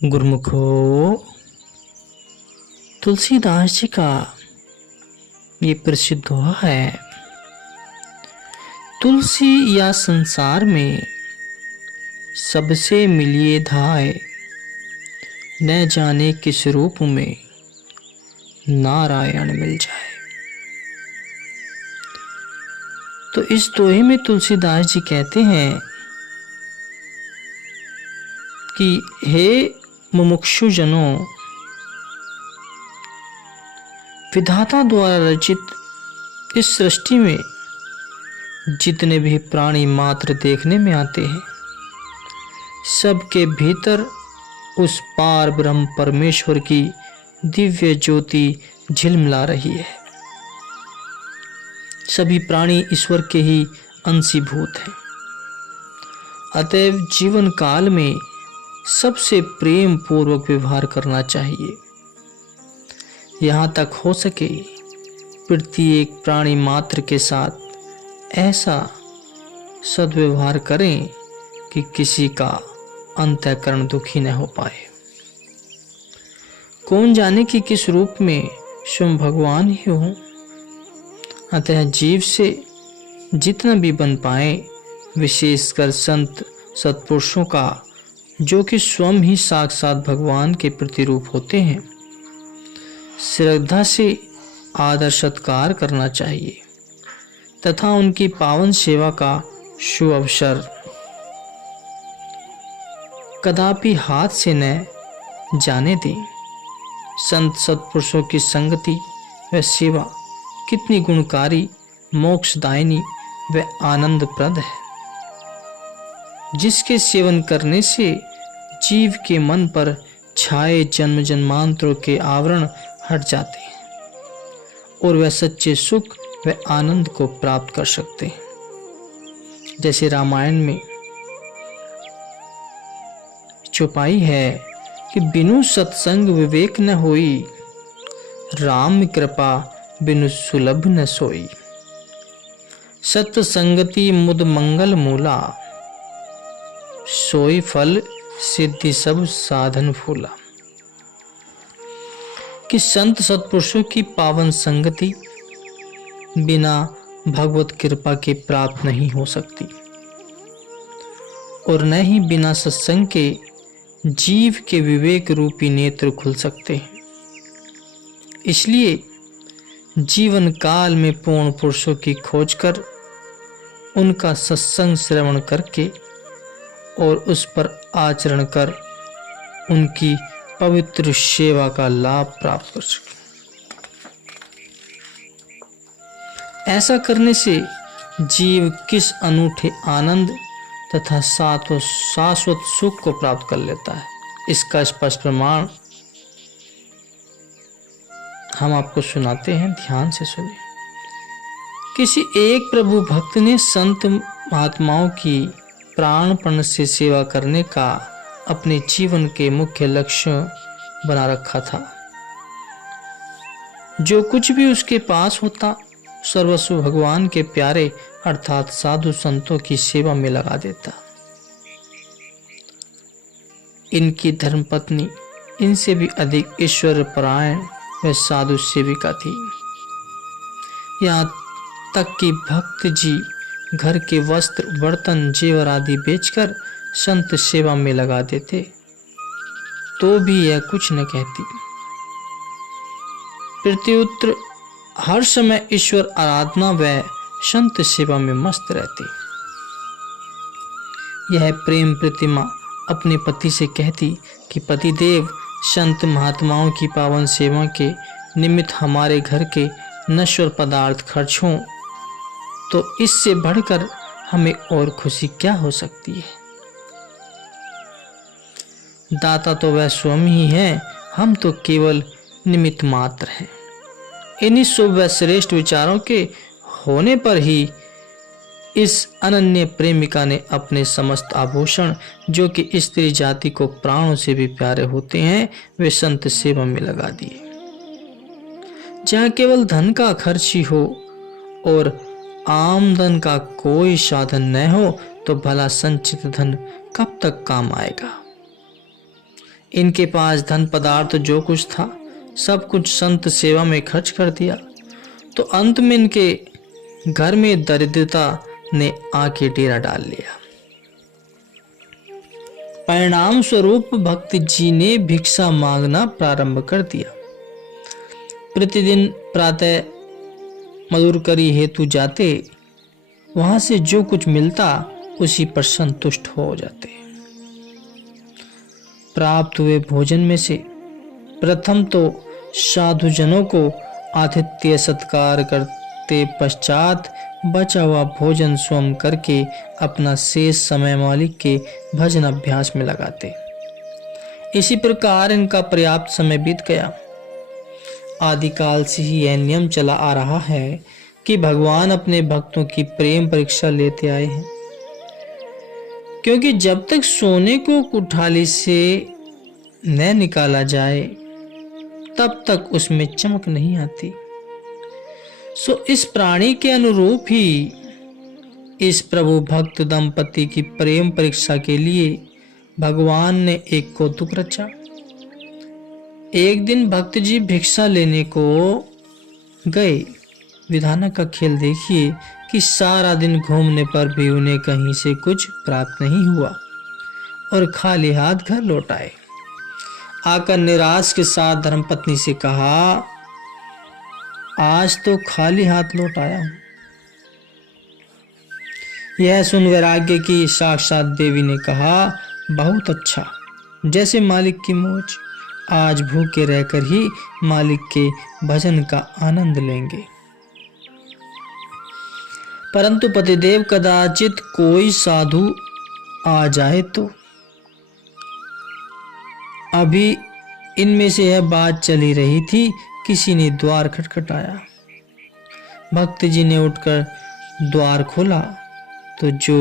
गुरुमुखो, तुलसीदास जी का ये प्रसिद्ध दोहा है। तुलसी या संसार में सबसे मिलिए धाय, न जाने किस रूप में नारायण मिल जाए। तो इस दोहे में तुलसीदास जी कहते हैं कि हे मुमुक्षु जनों, विधाता द्वारा रचित इस सृष्टि में जितने भी प्राणी मात्र देखने में आते हैं, सबके भीतर उस पार ब्रह्म परमेश्वर की दिव्य ज्योति झिलमिला रही है। सभी प्राणी ईश्वर के ही अंशीभूत हैं। अतएव जीवन काल में सबसे प्रेम पूर्वक व्यवहार करना चाहिए। यहाँ तक हो सके प्रत्येक प्राणी मात्र के साथ ऐसा सद्व्यवहार करें कि किसी का अंतःकरण दुखी न हो पाए। कौन जाने कि किस रूप में स्वयं भगवान ही हो। अतः जीव से जितना भी बन पाए, विशेषकर संत सत्पुरुषों का, जो कि स्वयं ही साक्षात भगवान के प्रतिरूप होते हैं, श्रद्धा से आदर सत्कार करना चाहिए तथा उनकी पावन सेवा का शुभ अवसर कदापि हाथ से न जाने दें। संत सत्पुरुषों की संगति व सेवा कितनी गुणकारी, मोक्षदायिनी व आनंदप्रद है, जिसके सेवन करने से जीव के मन पर छाए जन्म जन्मांतरों के आवरण हट जाते हैं और वह सच्चे सुख व आनंद को प्राप्त कर सकते हैं। जैसे रामायण में चौपाई है कि बिनु सत्संग विवेक न होई, राम कृपा बिनु सुलभ न सोई। सत्संगति मुद मंगल मूला, सोई फल सिद्धि सब साधन फूला। कि संत सत्पुरुषों की पावन संगति बिना भगवत कृपा के प्राप्त नहीं हो सकती और न ही बिना सत्संग के जीव के विवेक रूपी नेत्र खुल सकते हैं। इसलिए जीवन काल में पूर्ण पुरुषों की खोज कर उनका सत्संग श्रवण करके और उस पर आचरण कर उनकी पवित्र सेवा का लाभ प्राप्त कर सके। ऐसा करने से जीव किस अनूठे आनंद तथा शाश्वत सुख को प्राप्त कर लेता है, इसका स्पष्ट प्रमाण हम आपको सुनाते हैं। ध्यान से सुनिए। किसी एक प्रभु भक्त ने संत महात्माओं की प्राणपण से सेवा करने का अपने जीवन के मुख्य लक्ष्य बना रखा था। जो कुछ भी उसके पास होता, सर्वस्व भगवान के प्यारे अर्थात साधु संतों की सेवा में लगा देता। इनकी धर्मपत्नी इनसे भी अधिक ईश्वर परायण व साधु सेविका थी। यहाँ तक कि भक्त जी घर के वस्त्र, बर्तन, जेवर आदि बेचकर संत सेवा में लगा देते, तो भी यह कुछ न कहती। प्रत्युत्तर हर समय ईश्वर आराधना व संत सेवा में मस्त रहती। यह प्रेम प्रतिमा अपने पति से कहती कि पतिदेव, संत महात्माओं की पावन सेवा के निमित्त हमारे घर के नश्वर पदार्थ खर्च हों तो इससे बढ़कर हमें और खुशी क्या हो सकती है। दाता तो वह स्वयं ही है, हम तो केवल निमित्त मात्र हैं। इन्हीं शुभ व श्रेष्ठ विचारों के होने पर ही इस अनन्य प्रेमिका ने अपने समस्त आभूषण, जो कि स्त्री जाति को प्राणों से भी प्यारे होते हैं, वे संत सेवा में लगा दिए। जहाँ केवल धन का खर्च ही हो और आमदन का कोई साधन न हो, तो भला संचित धन कब तक काम आएगा। इनके पास धन पदार्थ जो कुछ था सब कुछ संत सेवा में खर्च कर दिया, तो अंत में इनके घर में दरिद्रता ने आके डेरा डाल लिया। परिणाम स्वरूप भक्त जी ने भिक्षा मांगना प्रारंभ कर दिया। प्रतिदिन प्रातः मधुरकरी हेतु जाते, वहां से जो कुछ मिलता उसी पर संतुष्ट हो जाते। प्राप्त हुए भोजन में से प्रथम तो साधुजनों को आतिथ्य सत्कार करते, पश्चात बचा हुआ भोजन स्वयं करके अपना शेष समय मालिक के भजन अभ्यास में लगाते। इसी प्रकार इनका पर्याप्त समय बीत गया। आदिकाल से ही यह नियम चला आ रहा है कि भगवान अपने भक्तों की प्रेम परीक्षा लेते आए हैं, क्योंकि जब तक सोने को कुठाली से न निकाला जाए तब तक उसमें चमक नहीं आती। सो इस प्राणी के अनुरूप ही इस प्रभु भक्त दंपति की प्रेम परीक्षा के लिए भगवान ने एक कौतुक रचा। एक दिन भक्त जी भिक्षा लेने को गए। विधानक का खेल देखिए कि सारा दिन घूमने पर भी उन्हें कहीं से कुछ प्राप्त नहीं हुआ और खाली हाथ घर लौट आए। आकर निराश के साथ धर्मपत्नी से कहा, आज तो खाली हाथ लौट आया हूं। यह सुन वैराग्य की साक्षात देवी ने कहा, बहुत अच्छा, जैसे मालिक की मौज, आज भूखे रहकर ही मालिक के भजन का आनंद लेंगे। परंतु पतिदेव कदाचित कोई साधु आ जाए तो। अभी इनमें से यह बात चली रही थी, किसी ने द्वार खटखटाया। भक्त जी ने उठकर द्वार खोला तो जो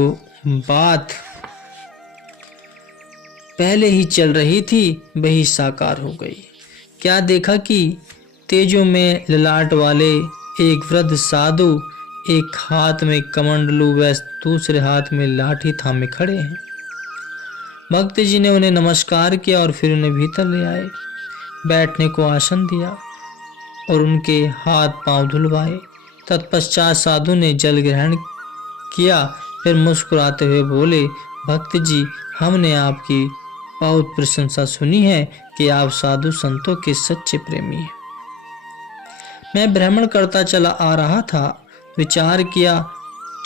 बात पहले ही चल रही थी वही साकार हो गई। क्या देखा कि तेजों में ललाट वाले एक वृद्ध साधु एक हाथ में कमंडलू व दूसरे हाथ में लाठी थामे खड़े हैं। भक्त जी ने उन्हें नमस्कार किया और फिर उन्हें भीतर ले आए, बैठने को आसन दिया और उनके हाथ पांव धुलवाए। तत्पश्चात साधु ने जल ग्रहण किया, फिर मुस्कुराते हुए बोले, भक्त जी, हमने आपकी बहुत प्रशंसा सुनी है कि आप साधु संतों के सच्चे प्रेमी हैं। मैं भ्रमण करता चला आ रहा था, विचार किया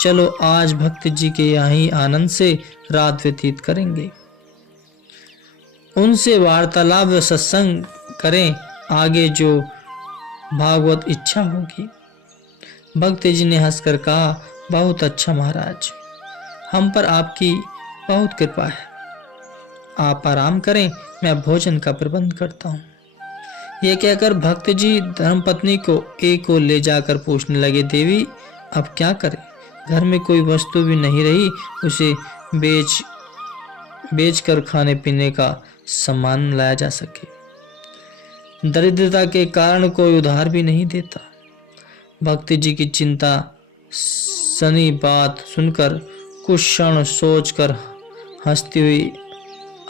चलो आज भक्त जी के यहाँ ही आनंद से रात व्यतीत करेंगे, उनसे वार्तालाप व सत्संग करें, आगे जो भागवत इच्छा होगी। भक्त जी ने हंसकर कहा, बहुत अच्छा महाराज, हम पर आपकी बहुत कृपा है, आप आराम करें, मैं भोजन का प्रबंध करता हूँ। यह कहकर भक्त जी धर्मपत्नी को एक ओर ले जाकर पूछने लगे, देवी अब क्या करें, घर में कोई वस्तु भी नहीं रही, उसे बेच कर खाने पीने का सामान लाया जा सके। दरिद्रता के कारण कोई उधार भी नहीं देता। भक्त जी की चिंता सनी बात सुनकर कुछ क्षण सोचकर हंसती हुई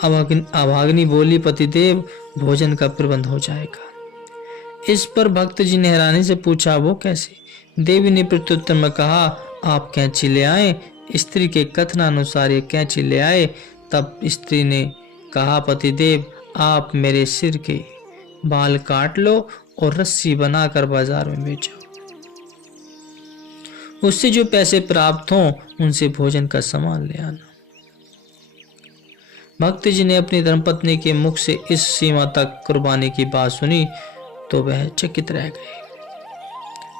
अभागिनी बोली, पतिदेव भोजन का प्रबंध हो जाएगा। इस पर भक्त जी ने हैरानी से पूछा, वो कैसे? देवी ने प्रत्युत्तर में कहा, आप कैंची ले आए। स्त्री के कथनानुसार ये कैंची ले आए। तब स्त्री ने कहा, पतिदेव आप मेरे सिर के बाल काट लो और रस्सी बनाकर बाजार में बेचो, उससे जो पैसे प्राप्त हों उनसे भोजन का सामान ले आना। भक्त जी ने अपनी धर्मपत्नी के मुख से इस सीमा तक कुर्बानी की बात सुनी तो वह चकित रह गए।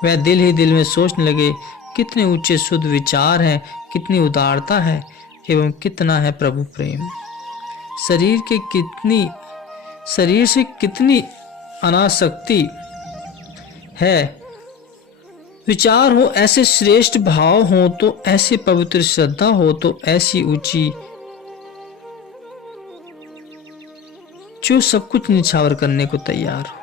वह दिल ही दिल में सोचने लगे, कितने ऊंचे शुद्ध विचार हैं, कितनी उदारता है एवं कितना है प्रभु प्रेम। शरीर से कितनी अनासक्ति है। विचार हो, ऐसे श्रेष्ठ भाव हो तो ऐसे पवित्र श्रद्धा हो तो ऐसी ऊंची, जो सब कुछ निछावर करने को तैयार हो।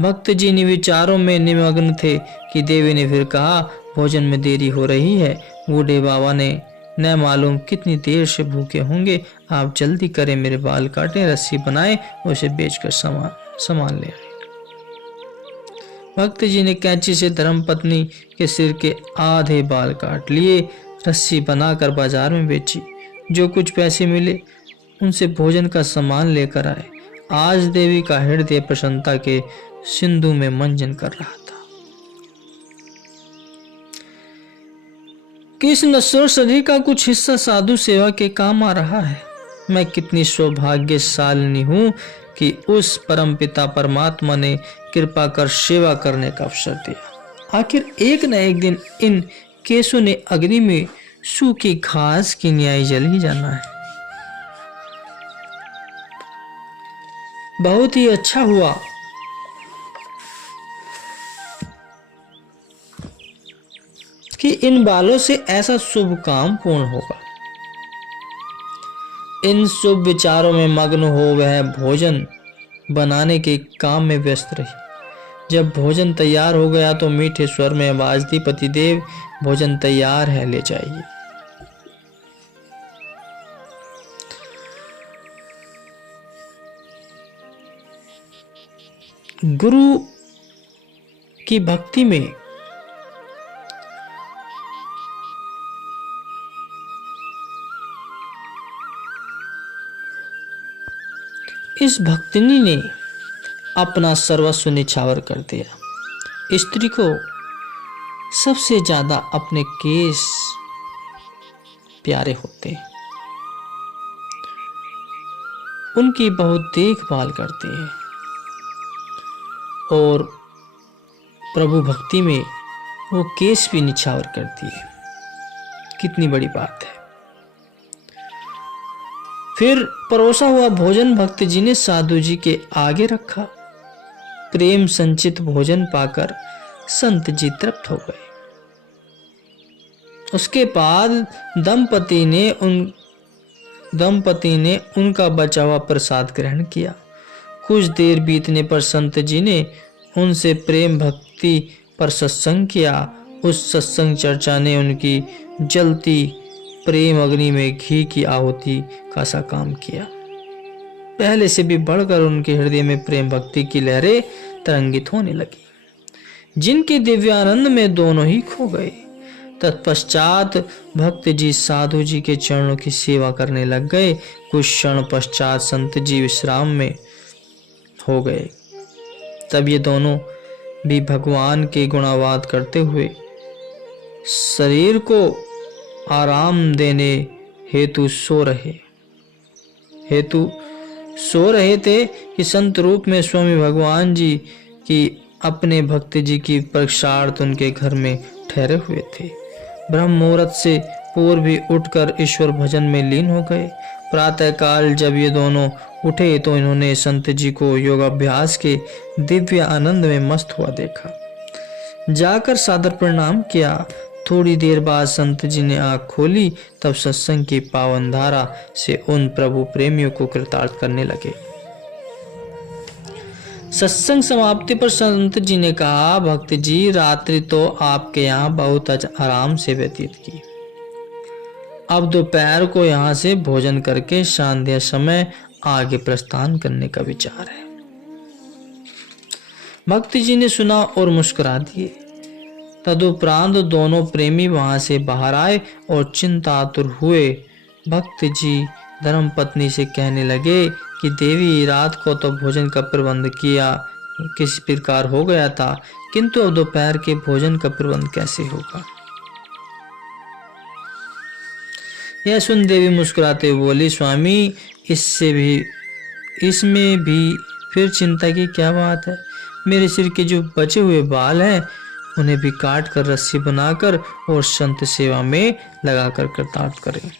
भक्त जी ने विचारों में निमग्न थे कि देवी ने फिर कहा, भोजन में देरी हो रही है। बूढ़े बाबा ने न मालूम कितनी देर से भूखे होंगे। आप जल्दी करें, मेरे बाल काटें, रस्सी बनाएं, उसे बेचकर सामान ले आए। भक्त जी ने कैंची से धर्मपत्नी के सिर के आधे बाल काट लिए, रस्सी बनाकर बाजार में बेची। जो कुछ पैसे मिले उनसे भोजन का सामान लेकर आए। आज देवी का हृदय प्रसन्नता के सिंधु में मंजन कर रहा था। कि इस नश्वर शरीर का कुछ हिस्सा साधु सेवा के काम आ रहा है। मैं कितनी सौभाग्यशालिनी हूँ कि उस परमपिता परमात्मा ने कृपा कर सेवा करने का अवसर दिया। आखिर एक न एक दिन इन केशों ने अग्नि में सूखी घास की न्याय जल ही जाना है। बहुत ही अच्छा हुआ कि इन बालों से ऐसा शुभ काम पूर्ण होगा। इन शुभ विचारों में मग्न हो वह भोजन बनाने के काम में व्यस्त रही। जब भोजन तैयार हो गया तो मीठे स्वर में आवाज दी, पतिदेव भोजन तैयार है, ले जाइए। गुरु की भक्ति में इस भक्तिनी ने अपना सर्वस्व निछावर कर दिया। स्त्री को सबसे ज्यादा अपने केश प्यारे होते हैं, उनकी बहुत देखभाल करती है और प्रभु भक्ति में वो केश भी निछावर करती है। कितनी बड़ी बात है। फिर परोसा हुआ भोजन भक्त जी ने साधु जी के आगे रखा। प्रेम संचित भोजन पाकर संत जी तृप्त हो गए। उसके बाद दंपति ने उनका बचा हुआ प्रसाद ग्रहण किया। कुछ देर बीतने पर संत जी ने उनसे प्रेम भक्ति पर सत्संग किया। उस सत्संग चर्चा ने उनकी जलती प्रेम अग्नि में घी की आहुति का सा काम किया। पहले से भी बढ़कर उनके हृदय में प्रेम भक्ति की लहरें तरंगित होने लगी, जिनके दिव्यानंद में दोनों ही खो गए। तत्पश्चात भक्त जी साधु जी के चरणों की सेवा करने लग गए। कुछ क्षण पश्चात संत जी विश्राम में हो गए। तब ये दोनों भी भगवान के गुणावाद करते हुए शरीर को आराम देने हेतु सो रहे थे कि संत रूप में स्वामी भगवान जी की अपने भक्त जी की परीक्षार्थ उनके घर में ठहरे हुए थे। ब्रह्म मुहूर्त से पूर्व भी उठकर ईश्वर भजन में लीन हो गए। प्रातः काल जब ये दोनों उठे तो इन्होंने संत जी को योगाभ्यास के दिव्य आनंद में मस्त हुआ देखा। जाकर सादर प्रणाम किया। थोड़ी देर बाद संत जी ने आंख खोली, तब सत्संग की पावन धारा से उन प्रभु प्रेमियों को कृतार्थ करने लगे। सत्संग समाप्ति पर संत जी ने कहा, भक्त जी रात्रि तो आपके यहाँ बहुत आराम से व्यतीत की। अब दोपहर को यहाँ से भोजन करके संध्या समय आगे प्रस्थान करने का विचार है। भक्त जी ने सुना और मुस्कुरा दिए। तदुपरांत दोनों प्रेमी वहां से बाहर आए और चिंतातुर हुए भक्त जी धर्मपत्नी से कहने लगे कि देवी रात को तो भोजन का प्रबंध किया किसी प्रकार हो गया था, किंतु अब दोपहर के भोजन का प्रबंध कैसे होगा। यह सुन देवी मुस्कुराते हुए बोली, स्वामी इसमें भी फिर चिंता की क्या बात है। मेरे सिर के जो बचे हुए बाल हैं उन्हें भी काट कर रस्सी बनाकर और संत सेवा में लगाकर कृतार्थ करें।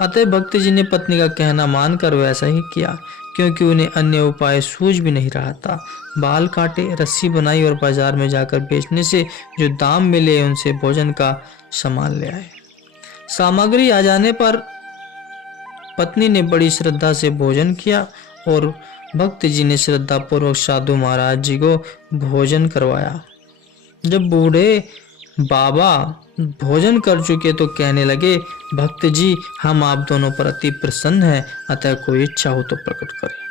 अतः भक्त जी ने पत्नी का कहना मानकर वैसा ही किया, क्योंकि उन्हें अन्य उपाय सूझ भी नहीं रहा था। बाल काटे, रस्सी बनाई और बाजार में जाकर बेचने से जो दाम मिले उनसे भोजन का सामान ले आए। सामग्री आ जाने पर पत्नी ने बड़ी श्रद्धा से भोजन किया और भक्त जी ने श्रद्धा पूर्वक साधु महाराज जी को भोजन करवाया। जब बूढ़े बाबा भोजन कर चुके तो कहने लगे, भक्त जी हम आप दोनों पर अति प्रसन्न हैं, अतः कोई इच्छा हो तो प्रकट करें।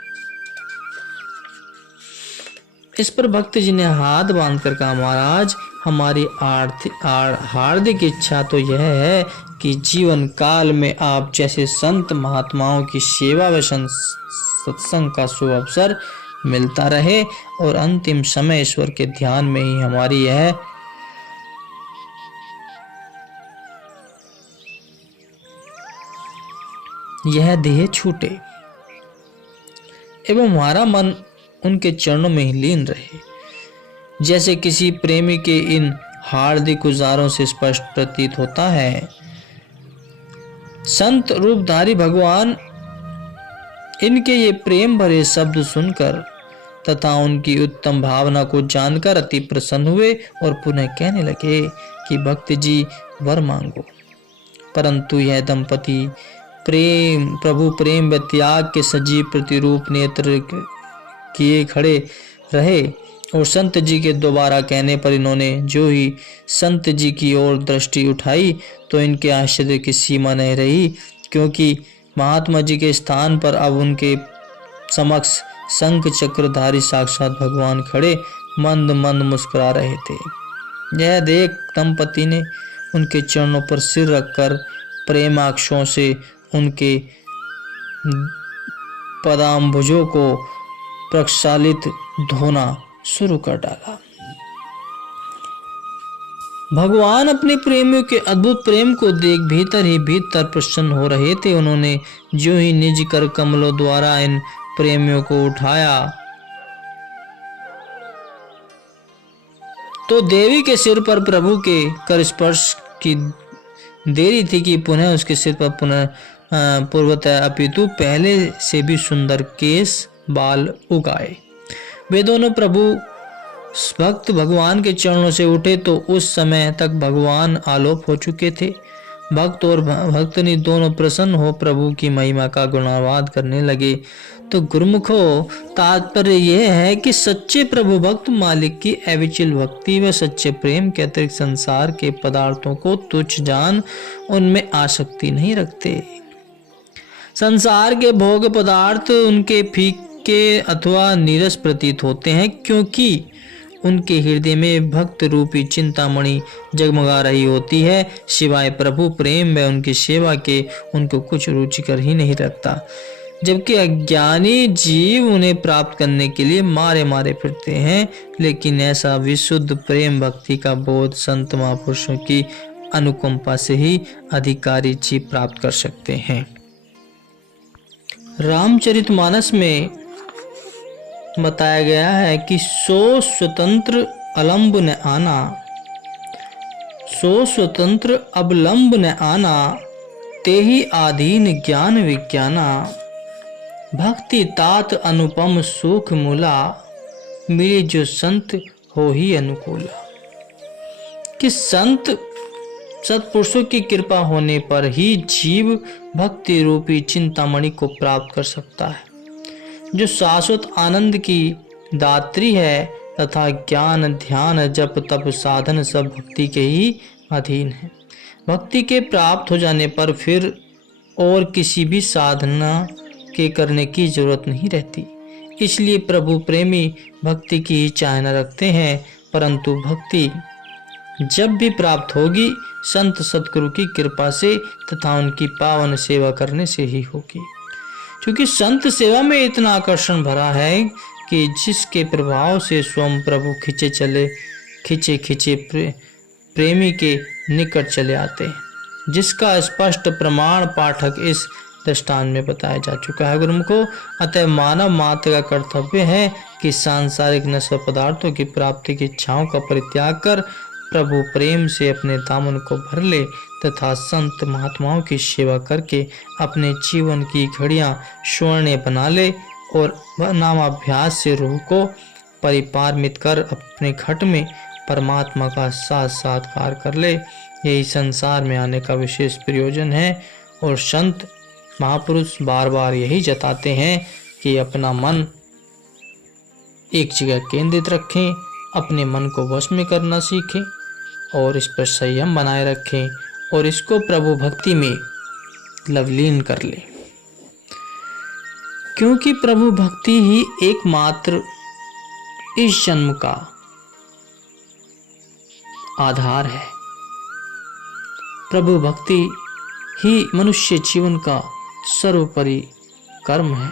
इस पर भक्त जी ने हाथ बांधकर कहा, महाराज हमारी हार्दिक इच्छा तो यह है कि जीवन काल में आप जैसे संत महात्माओं की सेवा व सत्संग का शुभ अवसर मिलता रहे और अंतिम समय ईश्वर के ध्यान में ही हमारी यह देह छूटे एवं हमारा मन उनके चरणों में ही लीन रहे। जैसे किसी प्रेमी के इन हार्दिक गुजारों से स्पष्ट प्रतीत होता है, संत रूपधारी भगवान इनके ये प्रेम भरे शब्द सुनकर तथा उनकी उत्तम भावना को जानकर अति प्रसन्न हुए और पुनः कहने लगे कि भक्त जी वर मांगो। परंतु यह दंपति प्रभु प्रेम व त्याग के सजीव प्रतिरूप नेत्र किए खड़े रहे और संत जी के दोबारा कहने पर इन्होंने जो ही संत जी की ओर दृष्टि उठाई तो इनके आश्चर्य की सीमा नहीं रही, क्योंकि महात्मा जी के स्थान पर अब उनके समक्ष शंख चक्रधारी साक्षात भगवान खड़े मंद मंद मुस्कुरा रहे थे। यह देख दंपति ने उनके चरणों पर सिर रखकर प्रेमाक्षों से उनके पदाम्बुजों को प्रक्षालित धोना शुरू कर डाला। भगवान अपने प्रेमियों के अद्भुत प्रेम को देख भीतर ही भीतर प्रसन्न हो रहे थे। उन्होंने जो ही निज कर कमलों द्वारा इन प्रेमियों को उठाया तो देवी के सिर पर प्रभु के कर स्पर्श की देरी थी कि पुनः उसके सिर पर पुनः पूर्वतः अपितु पहले से भी सुंदर केस बाल उगाए। वे दोनों प्रभु भक्त भगवान के चरणों से उठे तो उस समय तक भगवान आलोप हो चुके थे। भक्त और भक्तनी दोनों प्रसन्न हो प्रभु की महिमा का गुणावाद करने लगे। तो गुरुमुखो, तात्पर्य यह है कि सच्चे प्रभु भक्त मालिक की अविचल भक्ति व सच्चे प्रेम के अतिरिक्त संसार के पदार्थों को तुच्छ जान उनमें आसक्ति नहीं रखते। संसार के भोग पदार्थ उनके फीके अथवा नीरस प्रतीत होते हैं, क्योंकि उनके हृदय में भक्त रूपी चिंतामणि जगमगा रही होती है। सिवाय प्रभु प्रेम व उनकी सेवा के उनको कुछ रुचिकर ही नहीं रखता। जबकि अज्ञानी जीव उन्हें प्राप्त करने के लिए मारे मारे फिरते हैं, लेकिन ऐसा विशुद्ध प्रेम भक्ति का बोध संत महापुरुषों की अनुकंपा से ही अधिकारी जीव प्राप्त कर सकते हैं। रामचरितमानस में बताया गया है कि सो स्वतंत्र अलंब न आना, सो स्वतंत्र अवलंब न आना, ते ही आधीन ज्ञान विज्ञाना, भक्ति तात अनुपम सुख मूला, मिले जो संत हो ही अनुकूला। कि संत सत्पुरुषों की कृपा होने पर ही जीव भक्ति रूपी चिंतामणि को प्राप्त कर सकता है, जो शाश्वत आनंद की दात्री है तथा ज्ञान ध्यान जप तप साधन सब भक्ति के ही अधीन है। भक्ति के प्राप्त हो जाने पर फिर और किसी भी साधना के करने की जरूरत नहीं रहती। इसलिए प्रभु प्रेमी भक्ति की ही चाह न रखते हैं, परंतु भक्ति जब भी प्राप्त होगी संत सतगुरु की कृपा से तथा उनकी पावन सेवा करने से ही होगी। क्योंकि संत सेवा में इतना आकर्षण भरा है कि जिसके प्रभाव से स्वयं प्रभु खिंचे खिंचे प्रेमी के निकट चले आते हैं, जिसका स्पष्ट प्रमाण पाठक इस दृष्टांत में बताया जा चुका है। गुरुमुखो, अतः मानव मात्र का कर्तव्य है कि सांसारिक नश्वर पदार्थों की प्राप्ति की इच्छाओं का परित्याग कर प्रभु प्रेम से अपने दामन को भर ले तथा संत महात्माओं की सेवा करके अपने जीवन की घड़ियां स्वर्ण बना ले और नामाभ्यास से रूह को परिपार्मित कर अपने घट में परमात्मा का साक्षात्कार कर ले। यही संसार में आने का विशेष प्रयोजन है। और संत महापुरुष बार बार यही जताते हैं कि अपना मन एक जगह केंद्रित रखें, अपने मन को वश में करना सीखें और इस पर संयम बनाए रखें और इसको प्रभु भक्ति में लवलीन कर लें, क्योंकि प्रभु भक्ति ही एकमात्र इस जन्म का आधार है। प्रभु भक्ति ही मनुष्य जीवन का सर्वोपरि कर्म है।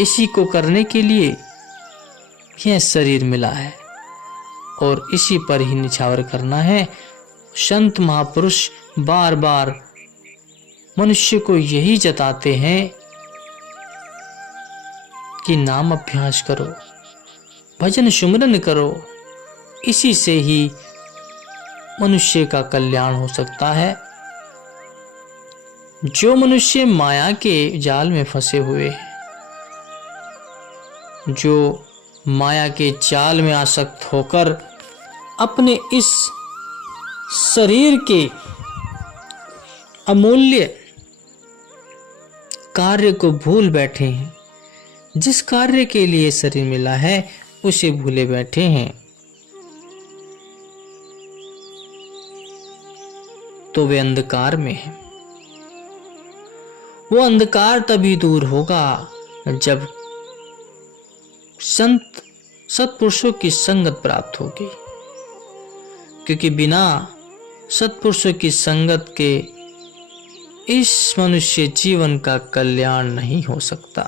इसी को करने के लिए यह शरीर मिला है और इसी पर ही निछावर करना है। संत महापुरुष बार बार मनुष्य को यही जताते हैं कि नाम अभ्यास करो, भजन सुमरन करो, इसी से ही मनुष्य का कल्याण हो सकता है। जो मनुष्य माया के जाल में फंसे हुए हैं, जो माया के जाल में आसक्त होकर अपने इस शरीर के अमूल्य कार्य को भूल बैठे हैं, जिस कार्य के लिए शरीर मिला है उसे भूले बैठे हैं, तो वे अंधकार में हैं। वो अंधकार तभी दूर होगा जब संत सत्पुरुषों की संगत प्राप्त होगी, क्योंकि बिना सत्पुरुषों की संगत के इस मनुष्य जीवन का कल्याण नहीं हो सकता।